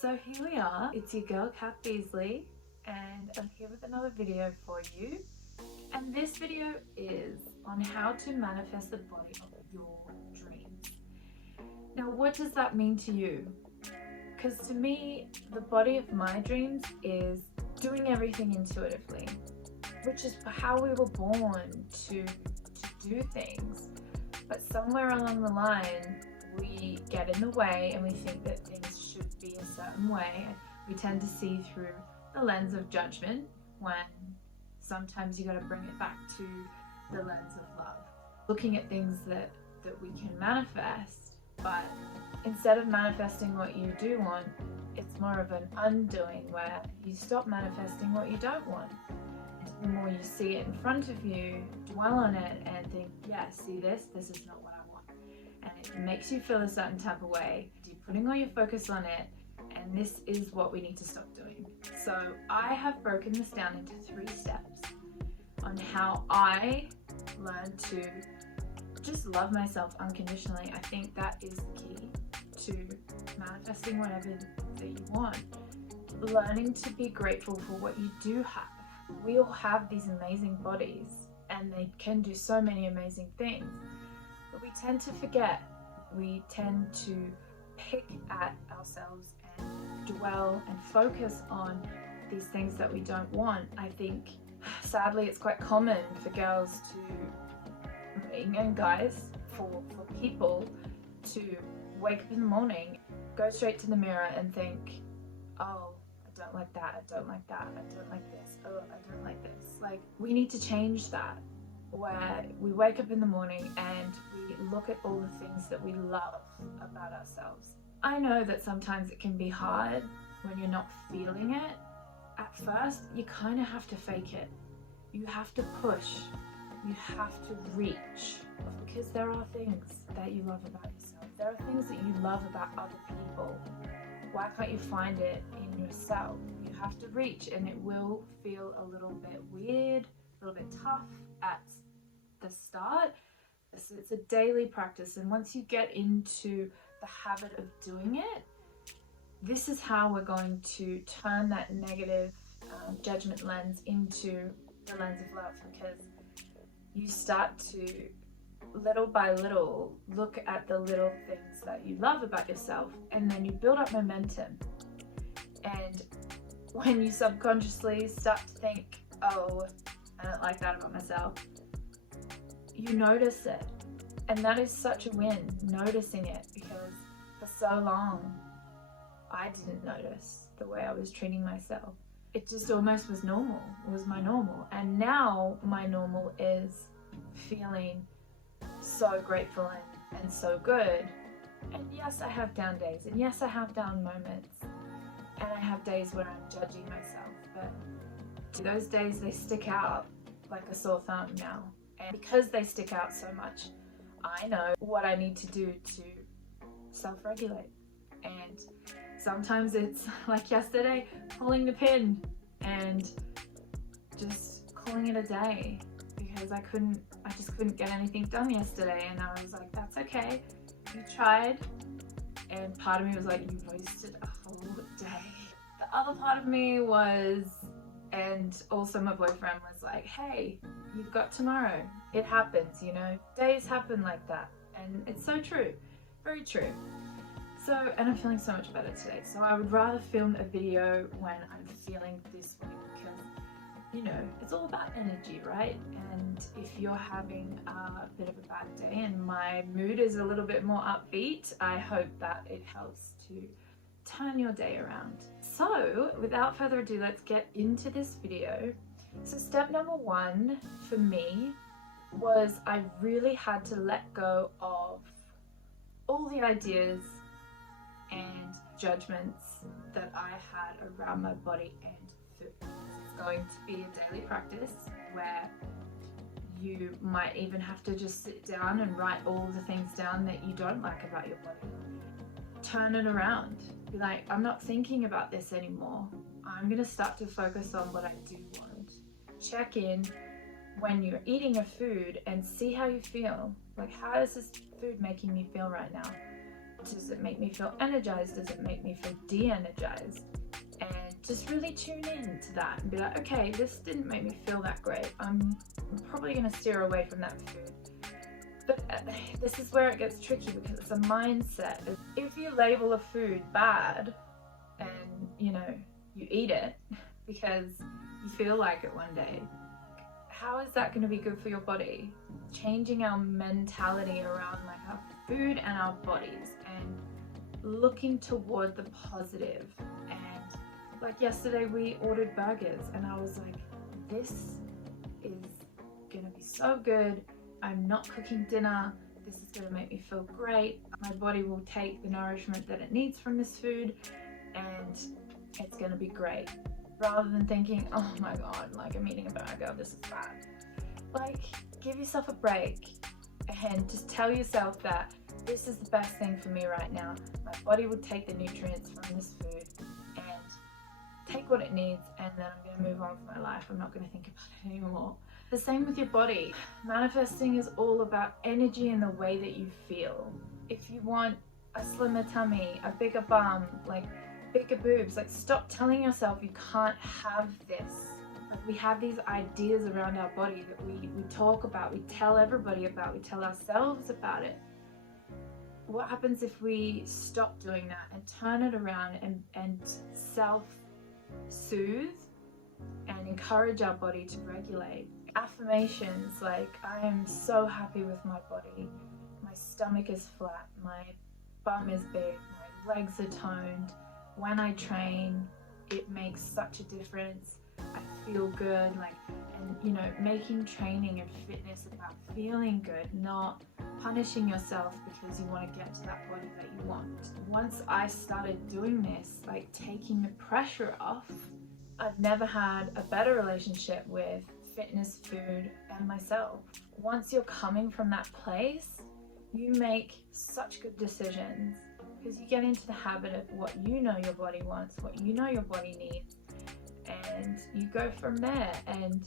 So here we are, it's your girl Kath Beasley, and I'm here with another video for you. And this video is on how to manifest the body of your dreams. Now, what does that mean to you? Because to me, the body of my dreams is doing everything intuitively, which is how we were born to do things. But somewhere along the line, we get in the way and we think that things should be a certain way. We tend to see through the lens of judgment, when sometimes you got to bring it back to the lens of love. Looking at things that we can manifest, but instead of manifesting what you do want, it's more of an undoing where you stop manifesting what you don't want. The more you see it in front of you, dwell on it and think, yeah, see this is not what I want. And it makes you feel a certain type of way. You're putting all your focus on it, and this is what we need to stop doing. So I have broken this down into 3 steps on how I learned to just love myself unconditionally. I think that is the key to manifesting whatever that you want. Learning to be grateful for what you do have. We all have these amazing bodies and they can do so many amazing things, but we tend to forget. We tend to pick at ourselves and dwell and focus on these things that we don't want. I think sadly it's quite common for girls to, and guys, for people to wake up in the morning, go straight to the mirror and think, oh, I don't like that, I don't like that, I don't like this, oh, I don't like this. Like, we need to change that, where we wake up in the morning and we look at all the things that we love about ourselves. I know that sometimes it can be hard when you're not feeling it. At first, you kind of have to fake it. You have to push. You have to reach, because there are things that you love about yourself. There are things that you love about other people. Why can't you find it in yourself? You have to reach, and it will feel a little bit weird, a little bit tough at the start. It's a daily practice, and once you get into the habit of doing it, this is how we're going to turn that negative judgment lens into the lens of love, because you start to, little by little, look at the little things that you love about yourself, and then you build up momentum. And when you subconsciously start to think, oh, I don't like that about myself, you notice it. And that is such a win, noticing it, because for so long I didn't notice the way I was treating myself. It just almost was normal. It was my normal. And now my normal is feeling so grateful and so good. And yes, I have down days, and yes, I have down moments, and I have days where I'm judging myself, but those days, they stick out like a sore thumb now. And because they stick out so much, I know what I need to do to self-regulate. And sometimes it's like yesterday, pulling the pin and just calling it a day, because I just couldn't get anything done yesterday. And I was like, that's okay, you tried. And part of me was like, you wasted a whole day. The other part of me was, and also my boyfriend was like, hey, you've got tomorrow. It happens, you know, days happen like that. And it's so true, very true. So, and I'm feeling so much better today. So I would rather film a video when I'm feeling this way, because, you know, it's all about energy, right? And if you're having a bit of a bad day and my mood is a little bit more upbeat, I hope that it helps to turn your day around. So without further ado, let's get into this video. So step number 1 for me was I really had to let go of all the ideas and judgments that I had around my body and food. It's going to be a daily practice where you might even have to just sit down and write all the things down that you don't like about your body. Turn it around. Be like, I'm not thinking about this anymore. I'm going to start to focus on what I do want. Check in when you're eating a food and see how you feel. Like, how is this food making me feel right now? Does it make me feel energized? Does it make me feel de-energized? And just really tune in to that and be like, okay, this didn't make me feel that great. I'm probably going to steer away from that food. But this is where it gets tricky, because it's a mindset. If you label a food bad and you eat it because you feel like it one day, how is that going to be good for your body? Changing our mentality around like our food and our bodies, and looking toward the positive. And like yesterday we ordered burgers and I was like, this is gonna be so good. I'm not cooking dinner. This is gonna make me feel great. My body will take the nourishment that it needs from this food and it's gonna be great. Rather than thinking, oh my God, like I'm eating a burger, this is bad. Like, give yourself a break and just tell yourself that this is the best thing for me right now. My body will take the nutrients from this food and take what it needs, and then I'm going to move on with my life. I'm not going to think about it anymore. The same with your body. Manifesting is all about energy and the way that you feel. If you want a slimmer tummy, a bigger bum, like bigger boobs, like stop telling yourself you can't have this. Like, we have these ideas around our body that we talk about, we tell everybody about, we tell ourselves about it. What happens if we stop doing that and turn it around and self-soothe and encourage our body to regulate? Affirmations like, I am so happy with my body, my stomach is flat, my bum is big, my legs are toned, when I train it makes such a difference, I feel good. Like, and making training and fitness about feeling good, not punishing yourself because you want to get to that body that you want. Once I started doing this, like taking the pressure off, I've never had a better relationship with fitness, food, and myself. Once you're coming from that place, you make such good decisions because you get into the habit of what you know your body wants, what you know your body needs, and you go from there. And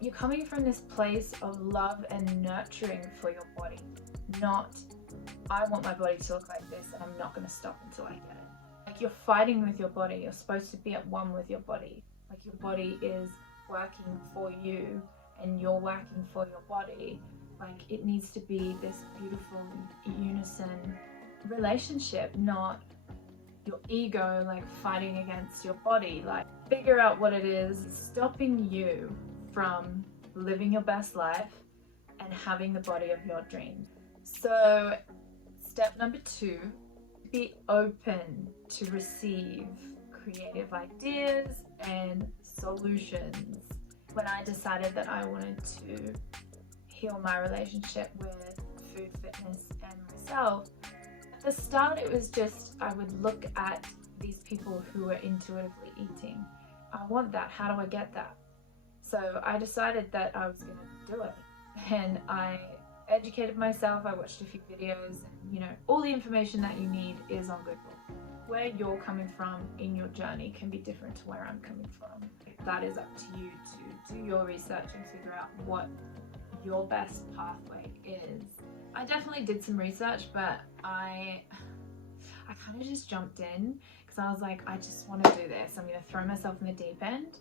you're coming from this place of love and nurturing for your body, not I want my body to look like this and I'm not going to stop until I get it. Like, you're fighting with your body. You're supposed to be at one with your body. Like, your body is working for you and you're working for your body. Like, it needs to be this beautiful unison relationship, not your ego like fighting against your body. Like, figure out what it is stopping you from living your best life and having the body of your dreams. So step number 2, be open to receive creative ideas and solutions. When I decided that I wanted to heal my relationship with food, fitness, and myself, at the start it was just I would look at these people who were intuitively eating. I want that. How do I get that? So I decided that I was going to do it, and I educated myself. I watched a few videos, and all the information that you need is on Google. Where you're coming from in your journey can be different to where I'm coming from. That is up to you to do your research and figure out what your best pathway is. I definitely did some research, but I kind of just jumped in because I was like, I just want to do this. I'm going to throw myself in the deep end,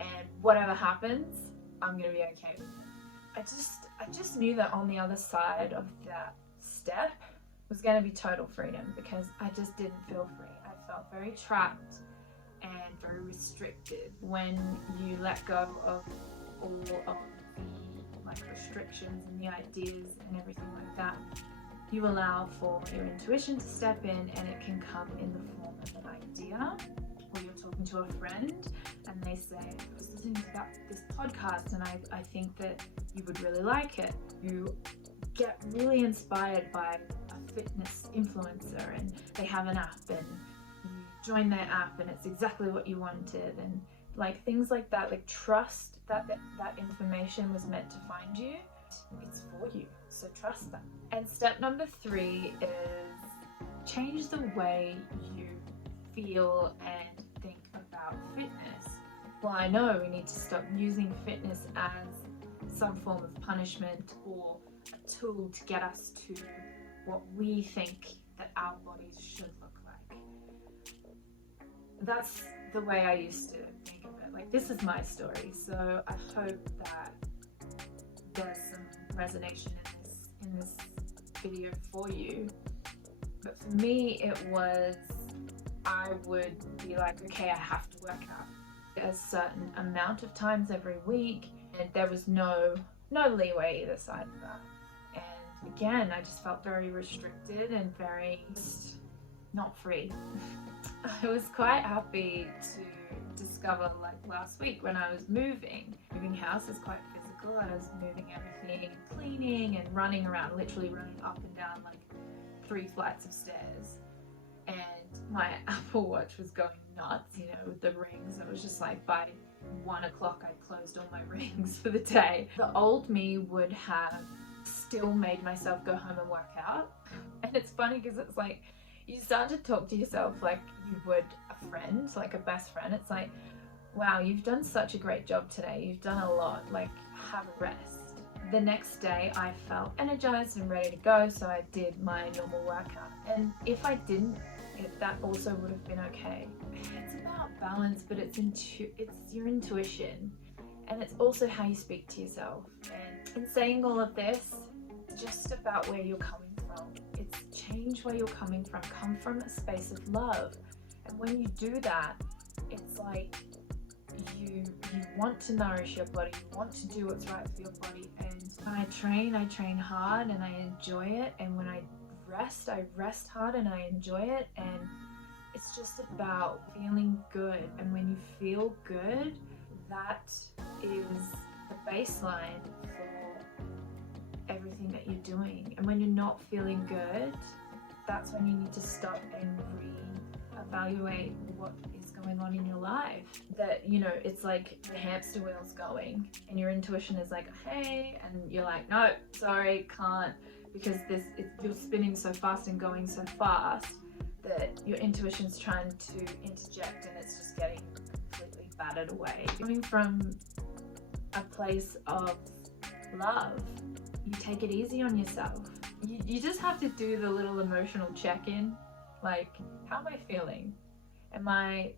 and whatever happens, I'm going to be okay with it. I just knew that on the other side of that step was going to be total freedom, because I just didn't feel free. I felt very trapped and very restricted. When you let go of all of the restrictions and the ideas and everything like that, you allow for your intuition to step in, and it can come in the form of an idea, or you're talking to a friend and they say, I was listening to this podcast and I think that you would really like it. You get really inspired by a fitness influencer and they have an app, and you join their app and it's exactly what you wanted, and like things like that. Like, trust that information was meant to find you. It's for you, so trust that. And step number 3 is change the way you feel and think about fitness. Well, I know we need to stop using fitness as some form of punishment or a tool to get us to what we think that our bodies should look like. That's the way I used to think of it. Like, this is my story, so I hope that there's some resonation in this video for you. But for me, it was, I would be like, okay, I have to work out a certain amount of times every week, and there was no leeway either side of that. And again, I just felt very restricted and very not free. I was quite happy to discover, like last week when I was moving house is quite physical. I was moving everything, cleaning and running around, literally running up and down like 3 flights of stairs. And my Apple Watch was going nuts, you know, with the rings. It was just like by 1 o'clock I'd closed all my rings for the day. The old me would have still made myself go home and work out. And it's funny because it's like, you start to talk to yourself like you would a friend, like a best friend. It's like, wow, you've done such a great job today. You've done a lot, like have a rest. The next day I felt energized and ready to go, so I did my normal workout. And if I didn't, that also would have been okay. It's about balance, but it's your intuition, and it's also how you speak to yourself. And in saying all of this, it's just about where you're coming from. It's change where you're coming from. Come from a space of love. And when you do that, it's like you want to nourish your body, you want to do what's right for your body. And when I train hard and I enjoy it. And when I rest hard and I enjoy it. And it's just about feeling good. And when you feel good, that is the baseline for everything that you're doing. And when you're not feeling good, that's when you need to stop and re-evaluate what is going on in your life. That, you know, it's like the hamster wheel's going and your intuition is like, hey, and you're like, no, sorry, can't, because you're spinning so fast and going so fast that your intuition's trying to interject and it's just getting completely battered away. Coming from a place of love, you take it easy on yourself. You just have to do the little emotional check-in, like, how am I feeling? Am I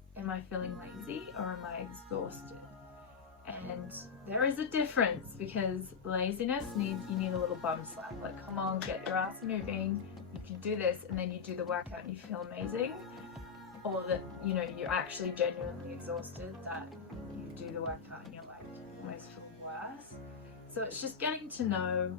feeling lazy or am I exhausted? And there is a difference, because laziness you need a little bum slap, like, come on, get your ass moving, you can do this, and then you do the workout and you feel amazing. Or that, you know, you're actually genuinely exhausted, that you do the workout and you're like, you almost feel worse. So it's just getting to know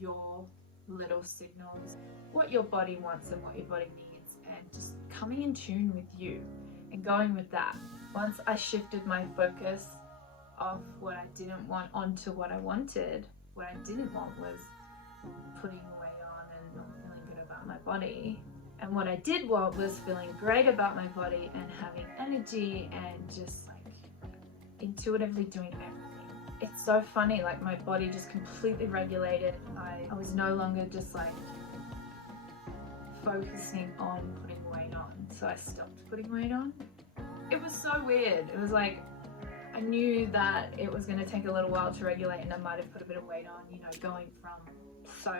your little signals, what your body wants and what your body needs, and just coming in tune with you and going with that. Once I shifted my focus off what I didn't want onto what I wanted, what I didn't want was putting weight on and not feeling good about my body. And what I did want was feeling great about my body and having energy and just like intuitively doing everything. It's so funny, like my body just completely regulated. I was no longer just like focusing on putting weight on. So I stopped putting weight on. It was so weird. It was like, I knew that it was going to take a little while to regulate and I might have put a bit of weight on, you know, going from so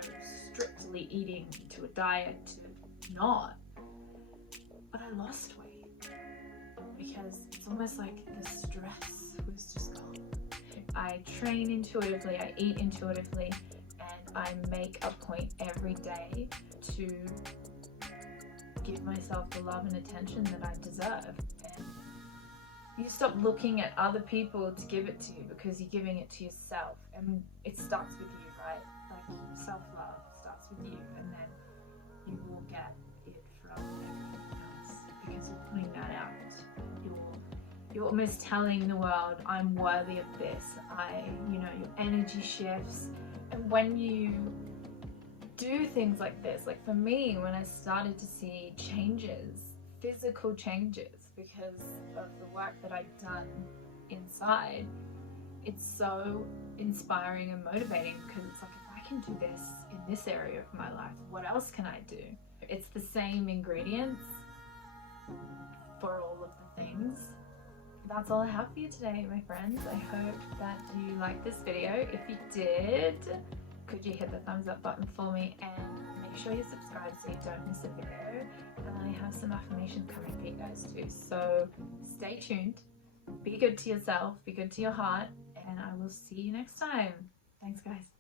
strictly eating to a diet to not. But I lost weight because it's almost like the stress was just gone. I train intuitively, I eat intuitively, and I make a point every day to give myself the love and attention that I deserve. And you stop looking at other people to give it to you because you're giving it to yourself. And it starts with you, right? Like self-love starts with you, and then you will get it from everything else because you're putting that out. You're almost telling the world, I'm worthy of this. You know, your energy shifts. And when you do things like this, like for me, when I started to see changes, physical changes, because of the work that I'd done inside, it's so inspiring and motivating, because it's like, if I can do this in this area of my life, what else can I do? It's the same ingredients for all of the things. That's all I have for you today, my friends. I hope that you liked this video. If you did, could you hit the thumbs up button for me and make make sure you subscribe so you don't miss a video, and I have some affirmations coming for you guys too. So stay tuned, be good to yourself, be good to your heart, and I will see you next time. Thanks guys.